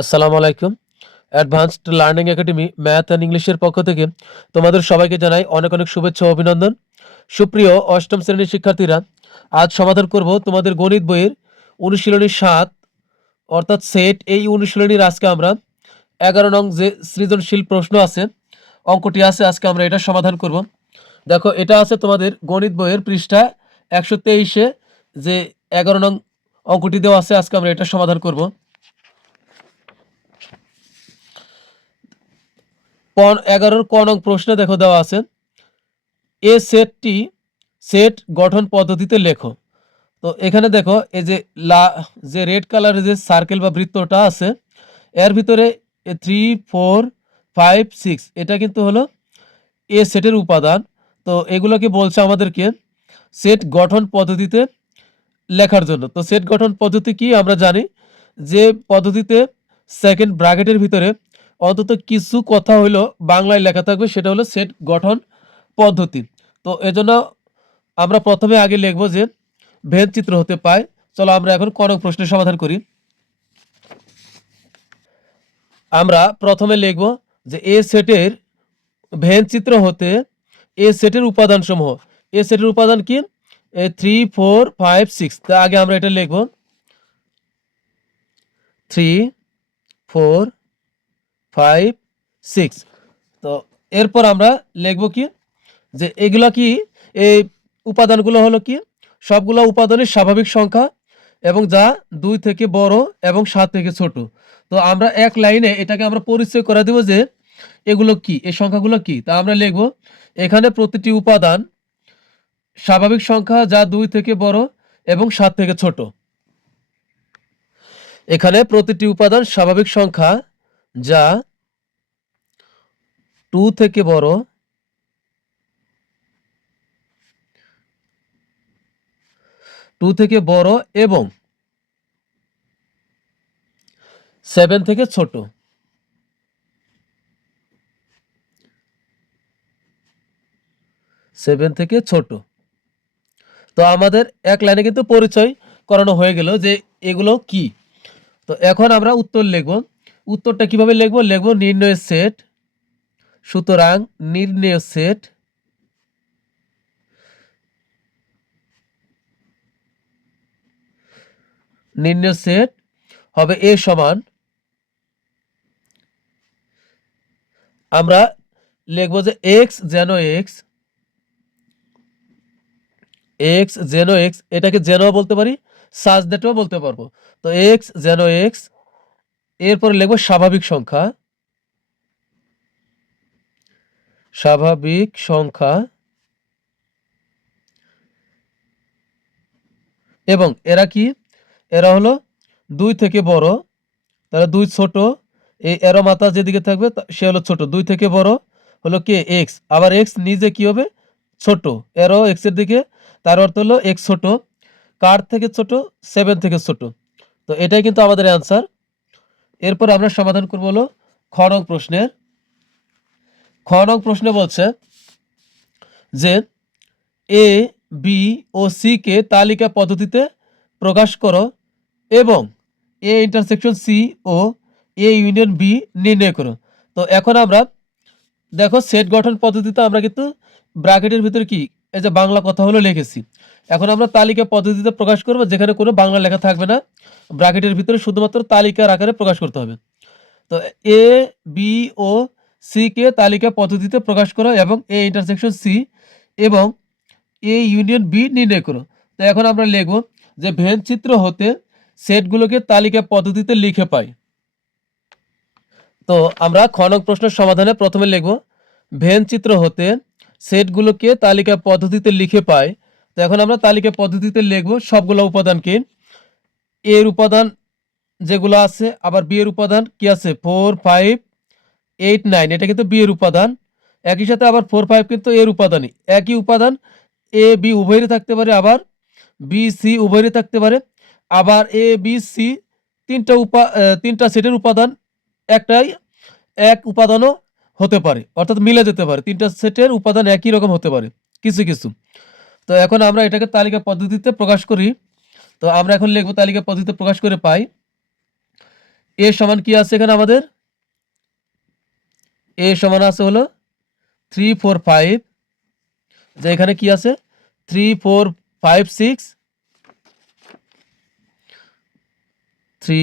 আসসালামু আলাইকুম। Advanced learning academy math and ইংলিশের পক্ষ থেকে তোমাদের সবাইকে জানাই অনেক অনেক শুভেচ্ছা অভিনন্দন। সুপ্রিয় অষ্টম শ্রেণির শিক্ষার্থীরা, আজ সমাধান করব তোমাদের গণিত বইয়ের অনুশীলনী সাত, অর্থাৎ সেট এই অনুশীলনীর আজকে আমরা এগারো নং যে সৃজনশীল প্রশ্ন আছে, অঙ্কটি আছে, আজকে আমরা এটা সমাধান করব। দেখো, এটা আছে তোমাদের গণিত বইয়ের পৃষ্ঠা একশো তেইশে, যে এগারো নং অঙ্কটি দেওয়া আছে, আজকে আমরা এটা সমাধান করব। এগারোর ক নং প্রশ্নে দেখো দেওয়া আছে। এ সেটটি, সেট গঠন পদ্ধতিতে লেখো। তো এখানে দেখো, এই যে লা, যে রেড কালারের যে সার্কেল বা বৃত্তটা আছে, এর ভিতরে থ্রি ফোর ফাইভ সিক্স এটা কিন্তু হলো এ সেটের উপাদান। তো এগুলোকে বলছে আমাদেরকে সেট গঠন পদ্ধতিতে লেখার জন্য। তো সেট গঠন পদ্ধতি কি আমরা জানি? যে পদ্ধতিতে সেকেন্ড ব্র্যাকেটের ভিতরে অন্তত কিছু কথা হইল বাংলায় লেখা থাকবে, সেটা হলো সেট গঠন পদ্ধতি। তো এজন্য আমরা প্রথমে আগে লিখব যে ভেদ চিত্র হতে পায়। চলো আমরা এখন কনক প্রশ্নের সমাধান করি। আমরা প্রথমে লিখব যে এ সেটের ভেন চিত্র হতে এ সেটের উপাদান সমূহ এ সেটের উপাদান কি? A three, four, five, six. তা আগে আমরা এটা লিখব। Three, four five, six. তো এরপর আমরা লিখব কি? যে এগুলা কি? এই উপাদানগুলো হলো কি? সবগুলো উপাদানের স্বাভাবিক সংখ্যা এবং যা দুই থেকে বড় এবং সাত থেকে ছোট। তো আমরা এক লাইনে এটাকে আমরা পরিচয় করে দেব যে এগুলো কি? এই সংখ্যাগুলো কি? তা আমরা লিখব, এখানে প্রতিটি উপাদান স্বাভাবিক সংখ্যা যা দুই থেকে বড় এবং সাত থেকে ছোট। এখানে প্রতিটি উপাদান স্বাভাবিক সংখ্যা যা টু থেকে বড় টু থেকে বড় এবং সেভেন থেকে ছোট। সেভেন থেকে ছোট। তো আমাদের এক লাইনে কিন্তু পরিচয় করানো হয়ে গেল যে এগুলো কি। তো এখন আমরা উত্তর লিখব। উত্তরটা কীভাবে লিখব? লিখব নির্ণয় সেট। সুতরাং নির্ণয় সেট নির্ণয় সেট হবে এ সমান আমরা লিখব যে এক্স যেন এক্স এক্স যেন এক্স, এটাকে যেন বলতে পারি, সাজ দ্যাটও বলতে পারব। তো এক্স যেন এক্স এরপর লিখব স্বাভাবিক সংখ্যা। স্বাভাবিক সংখ্যা। এবং এরা কি? এরা হলো দুই থেকে বড় তারা দুই ছোট। এই এরো মাথা যেদিকে থাকবে সে হলো ছোট। দুই থেকে বড় হলো কে? এক্স। আবার এক্স নিজে কি হবে? ছোট। এরো এক্সের দিকে, তার অর্থ হলো এক্স ছোট। কার থেকে ছোট? সেভেন থেকে ছোট। তো এটাই কিন্তু আমাদের অ্যান্সার। এরপর আমরা সমাধান করব হলো খ নং প্রশ্নের। খ নং প্রশ্নে বলছে যে A B O C K তালিকা পদ্ধতিতে প্রকাশ করো এবং এ ইন্টারসেকশন সি ও এ ইউনিয়ন বি নির্ণয় করো। তো এখন আমরা দেখো সেট গঠন পদ্ধতিতে আমরা কিন্তু ব্র্যাকেটের ভিতরে কি এই যে বাংলা কথা হলো লিখেছি। এখন আমরা তালিকা পদ্ধতিতে প্রকাশ করব, যেখানে কোনো বাংলা লেখা থাকবে না। ব্র্যাকেটের ভিতরে শুধুমাত্র তালিকার আকারে প্রকাশ করতে হবে। তো A B O C K তালিকা পদ্ধতিতে প্রকাশ করো এবং এ ইন্টারসেকশন সি এবং এ ইউনিয়ন বি নির্ণয় করো। তো এখন আমরা লিখব যে ভেন চিত্র হতে সেটগুলোকে তালিকা পদ্ধতিতে লিখে পাই। তো আমরা খনক প্রশ্নের সমাধানে প্রথমে লিখব ভেন চিত্র হতে সেটগুলোকে তালিকা পদ্ধতিতে লিখে পাই। তো এখন আমরা তালিকা পদ্ধতিতে লিখব সবগুলো উপাদানকে এর উপাদান যেগুলো আছে, আবার বি এর উপাদান কি আছে? ফোর ফাইভ এইট নাইন এটা কিন্তু বি এর উপাদান। একই সাথে আবার ফোর ফাইভ কিন্তু এর উপাদানই। একই উপাদান এ বি উভয়েরই থাকতে পারে আবার বি সি উভয়েরই থাকতে পারে। আবার এ বি সি তিনটা উপা তিনটা সেটের উপাদান একটাই, এক উপাদানও হতে পারে, অর্থাৎ মিলে যেতে পারে। তিনটা সেটের উপাদান একই রকম হতে পারে, কিছু কিছু। তো এখন আমরা এটাকে তালিকা পদ্ধতিতে প্রকাশ করি। তো আমরা এখন লিখব তালিকা পদ্ধতিতে প্রকাশ করে পাই। এ সমান কি আছে এখানে আমাদের? এ সমান আছে হলো থ্রি ফোর ফাইভ যে এখানে কি আছে? Three four five six three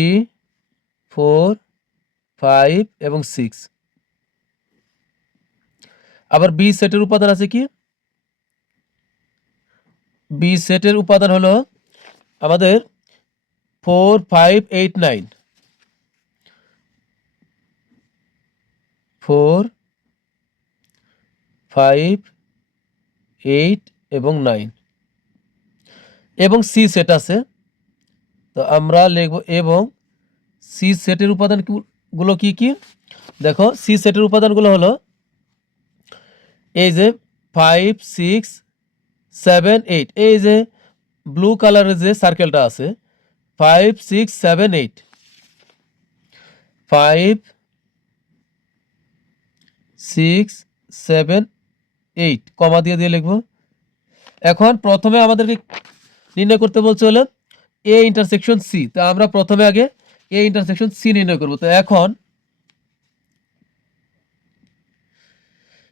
four five এবং সিক্স আবার বি সেটের উপাদান আছে কি? বি সেটের উপাদান হলো আমাদের four five eight nine four five eight এবং নাইন এবং সি সেট আছে। তো আমরা লিখব এবং সি সেটের উপাদান কি- গুলো কি কি? দেখো সি সেটের উপাদানগুলো হলো এই যে ফাইভ সিক্স সেভেন এইট এই যে ব্লু কালারের যে সার্কেলটা আছে? Five six seven eight five six seven eight comma দিয়ে দিয়ে লিখব। এখন প্রথমে আমাদেরকে নির্ণয় করতে বলছে হলো এ ইন্টারসেকশন সি তো আমরা প্রথমে আগে এ ইন্টারসেকশন সি নির্ণয় করব। তো এখন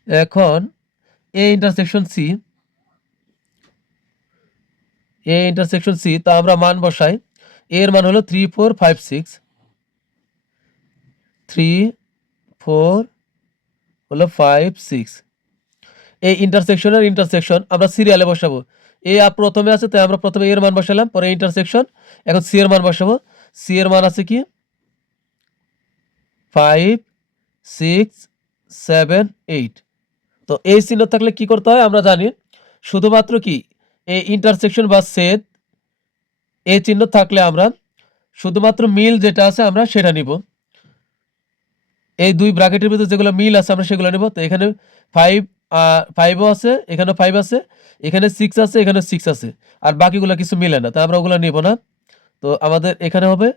এখন A intersection C A intersection C তা আমরা মান বসাই। এর মান হলো three four five six three four হলো ফাইভ সিক্স এই ইন্টারসেকশনের ইন্টারসেকশন আমরা সিরিয়ালে বসাবো। এ প্রথমে আছে, তাই আমরা প্রথমে এর মান বসালাম, পরে ইন্টারসেকশন এখন সি এর মান বসাবো। সি এর মান আছে কি? ফাইভ সিক্স সেভেন এইট তো এই চিহ্ন থাকলে কি করতে হয় আমরা জানি। শুধুমাত্র কি, এই ইন্টারসেকশন বা সেদ এই চিহ্ন থাকলে আমরা শুধুমাত্র মিল যেটা আছে আমরা সেটা নিব। এই দুই ব্রাকেটের ভিতরে যেগুলো মিল আছে আমরা সেগুলো নেব। তো এখানে ফাইভ ফাইভও আছে এখানে ফাইভ আছে, এখানে সিক্স আছে এখানে সিক্স আছে। আর বাকিগুলো কিছু মিলে না, তো আমরা ওগুলো নেব না। তো আমাদের এখানে হবে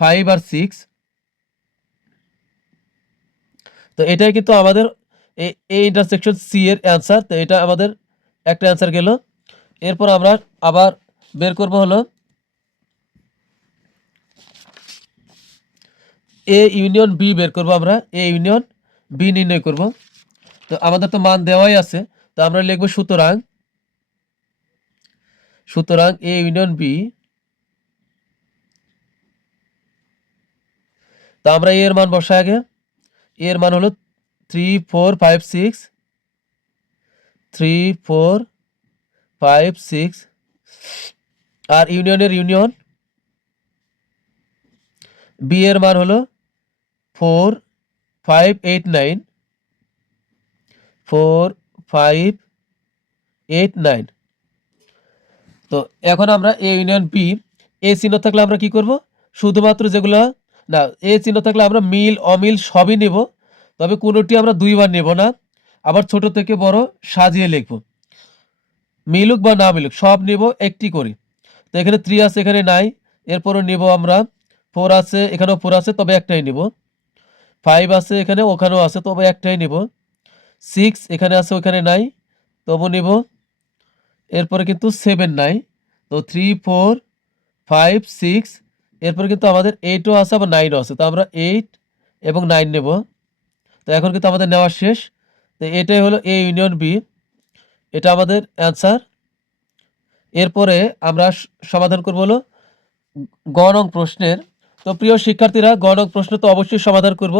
ফাইভ আর সিক্স তো এটাই কিন্তু আমাদের এ- এই ইন্টারসেকশন সি এর অ্যান্সার তো এটা আমাদের একটা অ্যান্সার গেল। এরপর আমরা আবার বের করব হলো এ ইউনিয়ন বি বের করব আমরা। এ ইউনিয়ন বি নির্ণয় করব। তো আমাদের তো মান দেওয়াই আছে। তো আমরা লিখব সুতরাং সুতরাং এ ইউনিয়ন বি তো আমরা এর মান বসাই আগে। এর মান হলো three four five six three four five six আর ইউনিয়নের ইউনিয়ন বি এর মান হলো four five eight nine four five eight nine তো এখন আমরা এ ইউনিয়ন বি এ চিহ্ন থাকলে আমরা কি করব? শুধুমাত্র যেগুলো, না এ চিহ্ন থাকলে আমরা মিল, অমিল সবই নেব। তবে কোনোটি আমরা দুইবার নেব না। আবার ছোট থেকে বড় সাজিয়ে লিখব। মিলুক বা না মিলুক, সব নেব একটি করে। তো এখানে থ্রি আছে, এখানে নাই এরপরও নেব আমরা। ফোর আছে, এখানেও ফোর আছে, তবে একটাই নেব। ফাইভ আছে এখানে ওখানেও আছে, তবে একটাই নেব। সিক্স এখানে আছে, ওখানে নাই তবু নেব। এরপরে কিন্তু সেভেন নাই তো থ্রি ফোর ফাইভ সিক্স এরপরে কিন্তু আমাদের এইটও আছে, আবার নাইনও আছে। তো আমরা এইট এবং নাইন নেব। তো এখন কিন্তু আমাদের নেওয়া শেষ। তো এটাই হলো এ ইউনিয়ন বি এটা আমাদের অ্যান্সার এরপরে আমরা সমাধান করব হলো গ নং প্রশ্নের। তো প্রিয় শিক্ষার্থীরা গ নং প্রশ্ন তো অবশ্যই সমাধান করব।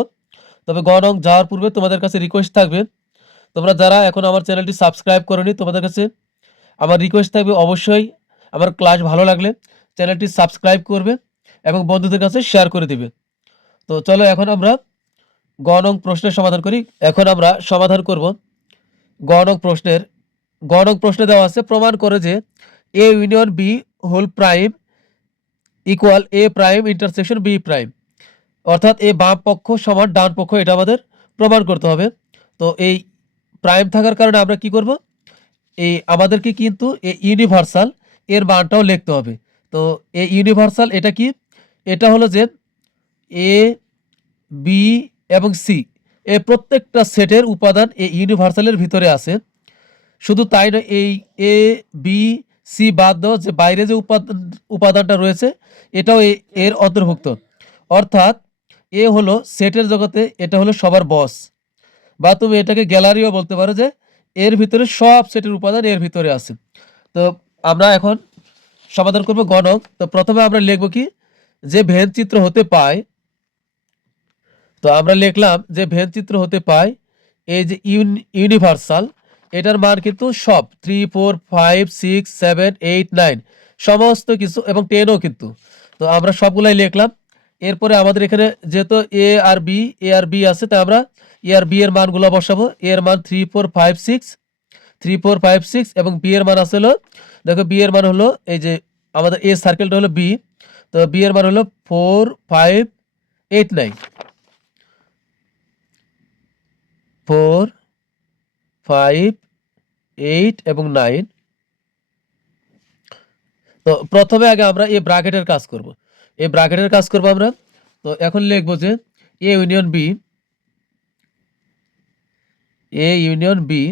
তবে গ নং যাওয়ার পূর্বে তোমাদের কাছে রিকোয়েস্ট থাকবে। তোমরা যারা এখন আমার চ্যানেলটি সাবস্ক্রাইব করনি, তোমাদের কাছে আমার রিকোয়েস্ট থাকবে অবশ্যই আমার ক্লাস ভালো লাগলে চ্যানেলটি সাবস্ক্রাইব করবে এবং বন্ধুদের কাছে শেয়ার করে দিবে। তো চলো এখন আমরা গ নং প্রশ্নের সমাধান করি। এখন আমরা সমাধান করব। গ নং প্রশ্নের গ নং প্রশ্নে দেওয়া আছে, প্রমাণ করে যে A union B whole prime equal A prime intersection B prime অর্থাৎ এ বাম পক্ষ সমান ডান পক্ষ, এটা আমাদের প্রমাণ করতে হবে। তো এই প্রাইম থাকার কারণে আমরা কি করব? এই আমাদেরকে কিন্তু এই ইউনিভার্সাল এর মানটাও লিখতে হবে। তো এই ইউনিভার্সাল এটা কি? এটা হলো যে এ বি এবং সি এ প্রত্যেকটা সেটের উপাদান এই ইউনিভার্সালের ভিতরে আছে। শুধু তাই নয়, এই এ বি সি বাদ দেওয়া যে বাইরে যে উপাদান উপাদানটা রয়েছে, এটাও এর অন্তর্ভুক্ত। অর্থাৎ এ হলো সেটের জগতে এটা হলো সবার বস বা তুমি এটাকে গ্যালারিও বলতে পারো যে এর ভিতরে সব সেটের উপাদান এর ভিতরে আছে। তো আমরা এখন সমাধান করব গণক। তো প্রথমে আমরা লিখব কি, যে ভেন চিত্র হতে পায় তো আমরা লিখলাম যে ভেন চিত্র হতে পায় এই যে ইউনিভার্সাল, এটার মান কিন্তু সব three four five six seven eight nine সমস্ত কিছু এবং টেনও কিন্তু। তো আমরা সবগুলাই লিখলাম। এরপরে আমাদের এখানে যেহেতু এ আর বি এ আর বি আছে, তাই আমরা এ আর বি এর মানগুলো বসাবো। এ এর মান three four five six three four five six এবং বি এর মান আছে হলো, দেখো বি এর মান হলো এই যে আমাদের এ সার্কেলটা হলো বি তো বি এর মান হলো four five eight nine four, five, eight এবং নাইন। তো প্রথমে আগে আমরা এই ব্রাকেটের কাজ করব। এই ব্রাকেটের কাজ করব আমরা। তো এখন লিখব যে A union B, A union B,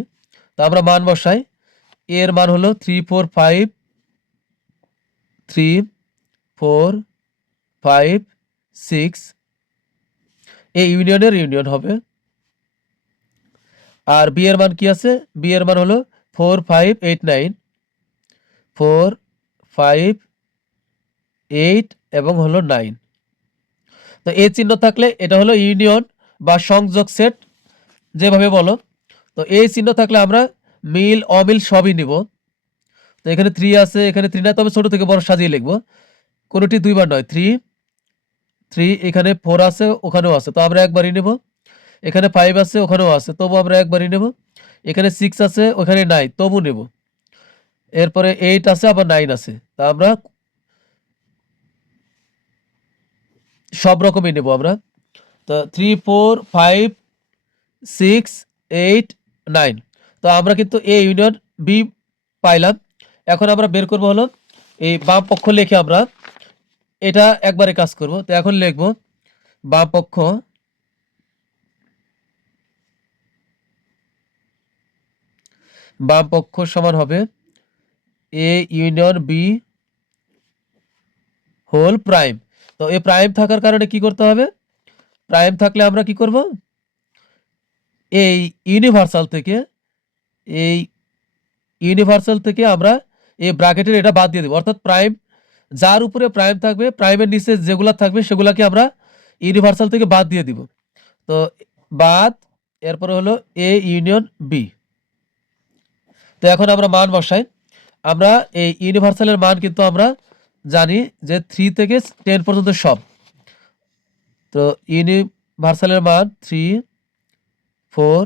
তো আমরা মান বসাই। এর মান হলো three, four, five, three, four, five, six. A ইউনিয়নের ইউনিয়ন হবে। আর বি এর মান কি আছে? বি এর মান হলো four five eight nine four five eight এবং হলো নাইন তো এ চিহ্ন থাকলে এটা হলো ইউনিয়ন বা সংযোগ সেট যেভাবে বলো। তো এই চিহ্ন থাকলে আমরা মিল অমিল সবই নিব। তো এখানে থ্রি আছে, এখানে থ্রি না তবে ছোট থেকে বড় সাজিয়ে লিখব। কোনোটি দুইবার নয় থ্রি থ্রি এখানে ফোর আছে, ওখানেও আছে। তো আমরা একবারই নেব। এখানে ফাইভ আছে, ওখানেও আছে। তবু আমরা একবারই নেব। এখানে সিক্স আছে, ওখানে নাই তবু নেব। এরপরে এইট আছে, আবার নাইন আছে। তা আমরা সব রকমই নেব আমরা। তো three four five six eight nine তো আমরা কিন্তু এ ইউনিয়ন বি পাইলাম। এখন আমরা বের করব হলো এই বাম পক্ষ লিখে আমরা। এটা একবারে কাজ করব। তো এখন লিখব বাম পক্ষ বাম পক্ষ সমান হবে A union B whole prime তো এই প্রাইম থাকার কারণে কি করতে হবে? প্রাইম থাকলে আমরা কি করব? এই ইউনিভার্সাল থেকে, এই ইউনিভার্সাল থেকে আমরা এই ব্র্যাকেটের এটা বাদ দিয়ে দেবো। অর্থাৎ প্রাইম যার উপরে প্রাইম থাকবে প্রাইমের নিচে যেগুলা থাকবে সেগুলাকে আমরা ইউনিভার্সাল থেকে বাদ দিয়ে দিব। তো বাদ, এরপরে হলো এ ইউনিয়ন বি তো এখন আমরা মান বসাই। আমরা এই ইউনিভার্সালের মান কিন্তু আমরা জানি যে থ্রি থেকে টেন পর্যন্ত সব। তো ইউনিভার্সালের মান three four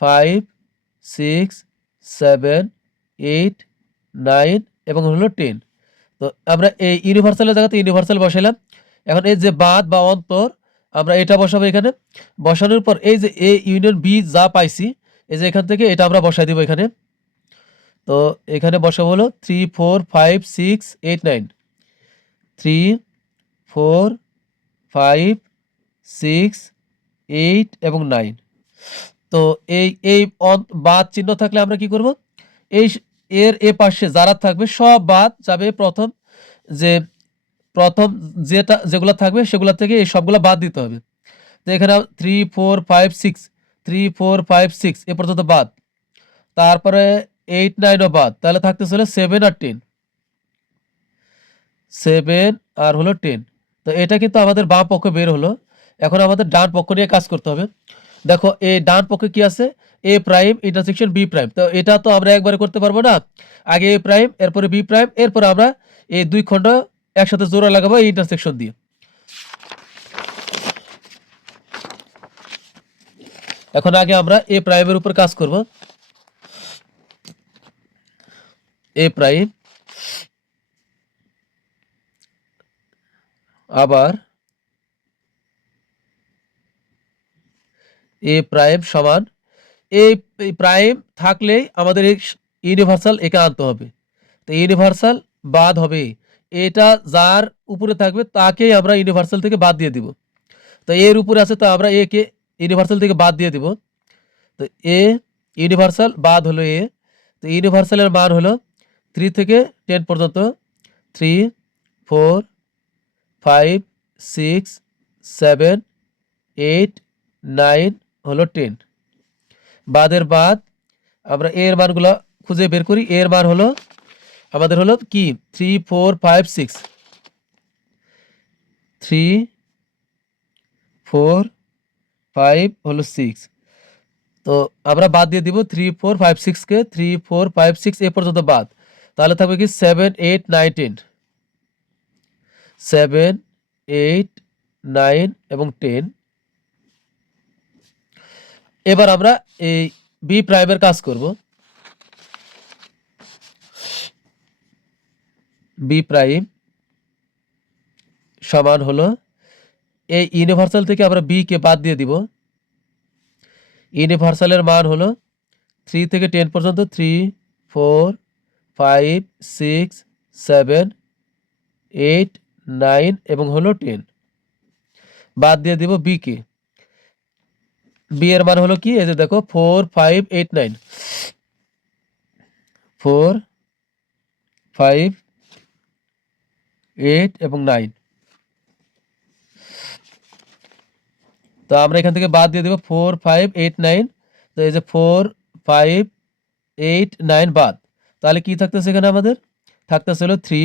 five six seven eight nine এবং হলো টেন তো আমরা এই ইউনিভার্সালের জায়গাতে ইউনিভার্সাল বসাইলাম। এখন এই যে বাদ বা অন্তর, আমরা এটা বসাবো এখানে। বসানোর পর এই যে এ ইউনিয়ন বি যা পাইছি, এই যে এখান থেকে এটা আমরা বসাই দিব এখানে। তো এখানে বসাবো হলো three four five six eight nine three four five six eight এবং নাইন তো এই এই বাদ চিহ্ন থাকলে আমরা কি করব? এই এর এ পাশে যারা থাকবে, সব বাদ যাবে প্রথম যে, প্রথম যেটা, যেগুলো থাকবে সেগুলো থেকে এই সবগুলো বাদ দিতে হবে। তো এখানে three four five six three four five six এ পর্যন্ত বাদ। তারপরে এইট নাইনও বাদ তাহলে থাকতেছিল সেভেন আর টেন সেভেন আর হলো টেন তো এটা কিন্তু আমাদের বাম পক্ষ বের হলো। এখন আমাদের ডান পক্ষ নিয়ে কাজ করতে হবে। দেখো এই ডান পক্ষে কি আছে? A prime intersection B prime তো এটা তো আমরা একবারে করতে পারব না। আগে এ প্রাইম এরপরে বি প্রাইম এরপরে আমরা এই দুই খণ্ড একসাথে জোড়া লাগাবো এই ইন্টারসেকশন দিয়ে। এখন আগে আমরা এ প্রাইমের উপর কাজ করব। A prime. আবার এ প্রাইম সমান এই প্রাইম থাকলেই আমাদের ইউনিভার্সাল একে আনতে হবে। তো ইউনিভার্সাল বাদ হবে, এটা যার উপরে থাকবে তাকেই আমরা ইউনিভার্সাল থেকে বাদ দিয়ে দিব। তো এর উপরে আছে তো আমরা এ কে ইউনিভার্সাল থেকে বাদ দিয়ে দিব। তো এ ইউনিভার্সাল বাদ হলো এ, তো ইউনিভার্সালের মান হলো থ্রি থেকে টেন পর্যন্ত three four five six seven eight nine হলো টেন বাদের বাদ, আমরা এর মানগুলো খুঁজে বের করি। এর মান হলো, আমাদের হলো কি? Three four five six three four five হলো সিক্স তো আমরা বাদ দিয়ে দিব থ্রি ফোর ফাইভ সিক্সকে থ্রি ফোর ফাইভ সিক্স এ পর্যন্ত বাদ। তাহলে থাকবে কি seven eight nineteen seven eight nine এবং টেন এবার আমরা এই বি প্রাইমের কাজ করব। বি প্রাইম সমান হলো এই ইউনিভার্সাল থেকে আমরা বি কে বাদ দিয়ে দিব। ইউনিভার্সালের মান হলো থ্রি থেকে টেন পর্যন্ত three four five six seven eight nine এবং হলো টেন বাদ দিয়ে দিব বি কে। বি এর মান হলো কি? এই যে দেখো four five eight nine four five eight এবং নাইন তো আমরা এখান থেকে বাদ দিয়ে দেবো ফোর ফাইভ এইট নাইন তো এই যে ফোর ফাইভ এইট নাইন বাদ। তাহলে কি থাকতেছে এখানে আমাদের? থাকতেছে হলো থ্রি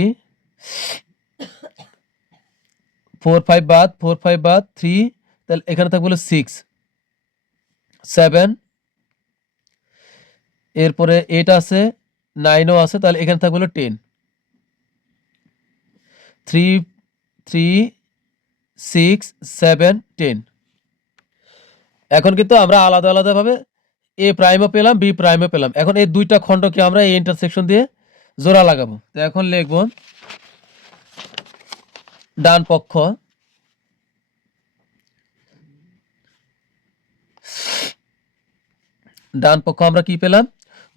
ফোর ফাইভ বাদ ফোর ফাইভ বাদ থ্রি তাহলে এখানে থাকবে হলো সিক্স সেভেন এরপরে এইট আছে নাইনও আছে, তাহলে এখানে থাকবে হলো ten three three six seven ten এখন কিন্তু আমরা আলাদা আলাদাভাবে এ প্রাইমও পেলাম বি প্রাইমও পেলাম। এখন এই দুইটা খণ্ডকে আমরা এই ইন্টারসেকশন দিয়ে জোড়া লাগাবো। তো এখন লিখব, ডান পক্ষ ডান পক্ষ আমরা কি পেলাম?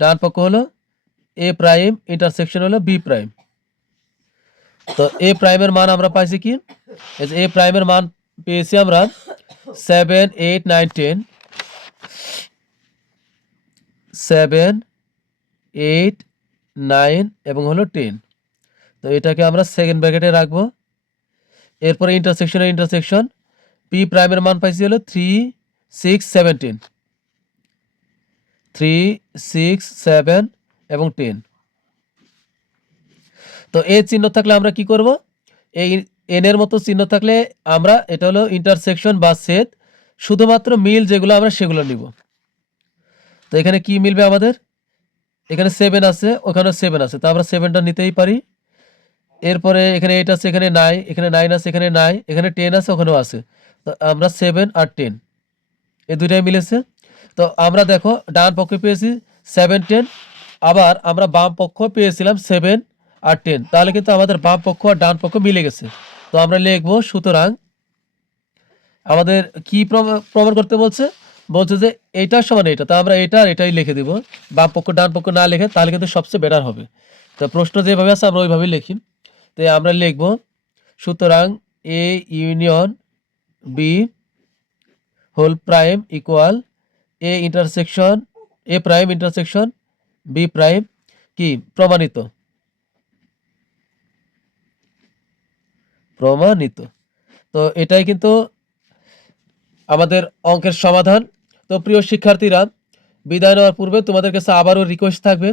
ডান পক্ষ হলো এ প্রাইম ইন্টারসেকশন হলো বি প্রাইম তো এ প্রাইমের মান আমরা পাইছি কি? এ প্রাইমের মান পেয়েছি আমরা seven eight nine ten seven, eight, nine এবং হলো টেন। তো এটাকে আমরা সেকেন্ড ব্র্যাকেটে রাখব। এরপরে ইন্টারসেকশনের ইন্টারসেকশন পি প্রাইমের মান পাইছি হলো three six seventeen three six seven এবং টেন তো এই চিহ্ন থাকলে আমরা কি করব? এই এনের মতো চিহ্ন থাকলে আমরা এটা হলো ইন্টারসেকশন বা সেট শুধুমাত্র মিল যেগুলো আমরা সেগুলো নিব। তো এখানে কি মিলবে আমাদের? এখানে সেভেন আছে ওখানে সেভেন আছে। তো আমরা সেভেনটা নিতেই পারি। এরপরে এখানে এইট আছে, এখানে নাই এখানে নাইন আছে, এখানে নাই এখানে টেন আছে, ওখানেও আছে। তো আমরা সেভেন আর টেন এই দুইটাই মিলেছে। তো আমরা দেখো, ডান পক্ষে পেয়েছি সেভেন টেন আবার আমরা বাম পক্ষ পেয়েছিলাম সেভেন আর টেন তাহলে কিন্তু আমাদের বাম পক্ষ আর ডান পক্ষ মিলে গেছে। তো আমরা লিখব, সুতরাং আমাদের কি প্রমা- প্রমাণ করতে বলছে? বলছে যে এইটার সমান এটা, তা আমরা এটা আর এটাই লিখে দিব। বাম পক্ষ, ডান পক্ষ না লিখে তাহলে কিন্তু সবচেয়ে বেটার হবে। তো প্রশ্ন যেভাবে আছে আমরা ওইভাবেই লিখি। তো আমরা লিখব, সুতরাং A union B whole prime equal A intersection A prime intersection B prime কি? প্রমাণিত। প্রমাণিত। তো এটাই কিন্তু আমাদের অঙ্কের সমাধান। তো প্রিয় শিক্ষার্থীরা, বিদায় নেওয়ার পূর্বে তোমাদের কাছে আবারও রিকোয়েস্ট থাকবে।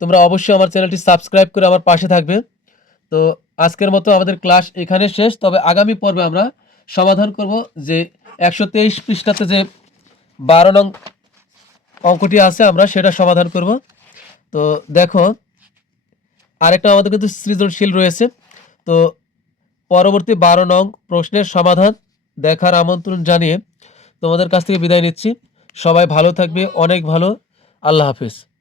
তোমরা অবশ্যই আমার চ্যানেলটি সাবস্ক্রাইব করে আমার পাশে থাকবে। তো আজকের মতো আমাদের ক্লাস এখানে শেষ। তবে আগামী পর্বে আমরা সমাধান করব যে একশো তেইশ পৃষ্ঠাতে যে বারো নং অঙ্কটি আছে, আমরা সেটা সমাধান করব। তো দেখো, আরেকটা আমাদের কিন্তু সৃজনশীল রয়েছে। তো পরবর্তী বারো নং প্রশ্নের সমাধান দেখার আমন্ত্রণ জানিয়ে তোমাদের কাছ থেকে বিদায় নিচ্ছি। সবাই ভালো থাকবে অনেক ভালো। আল্লাহ হাফিজ।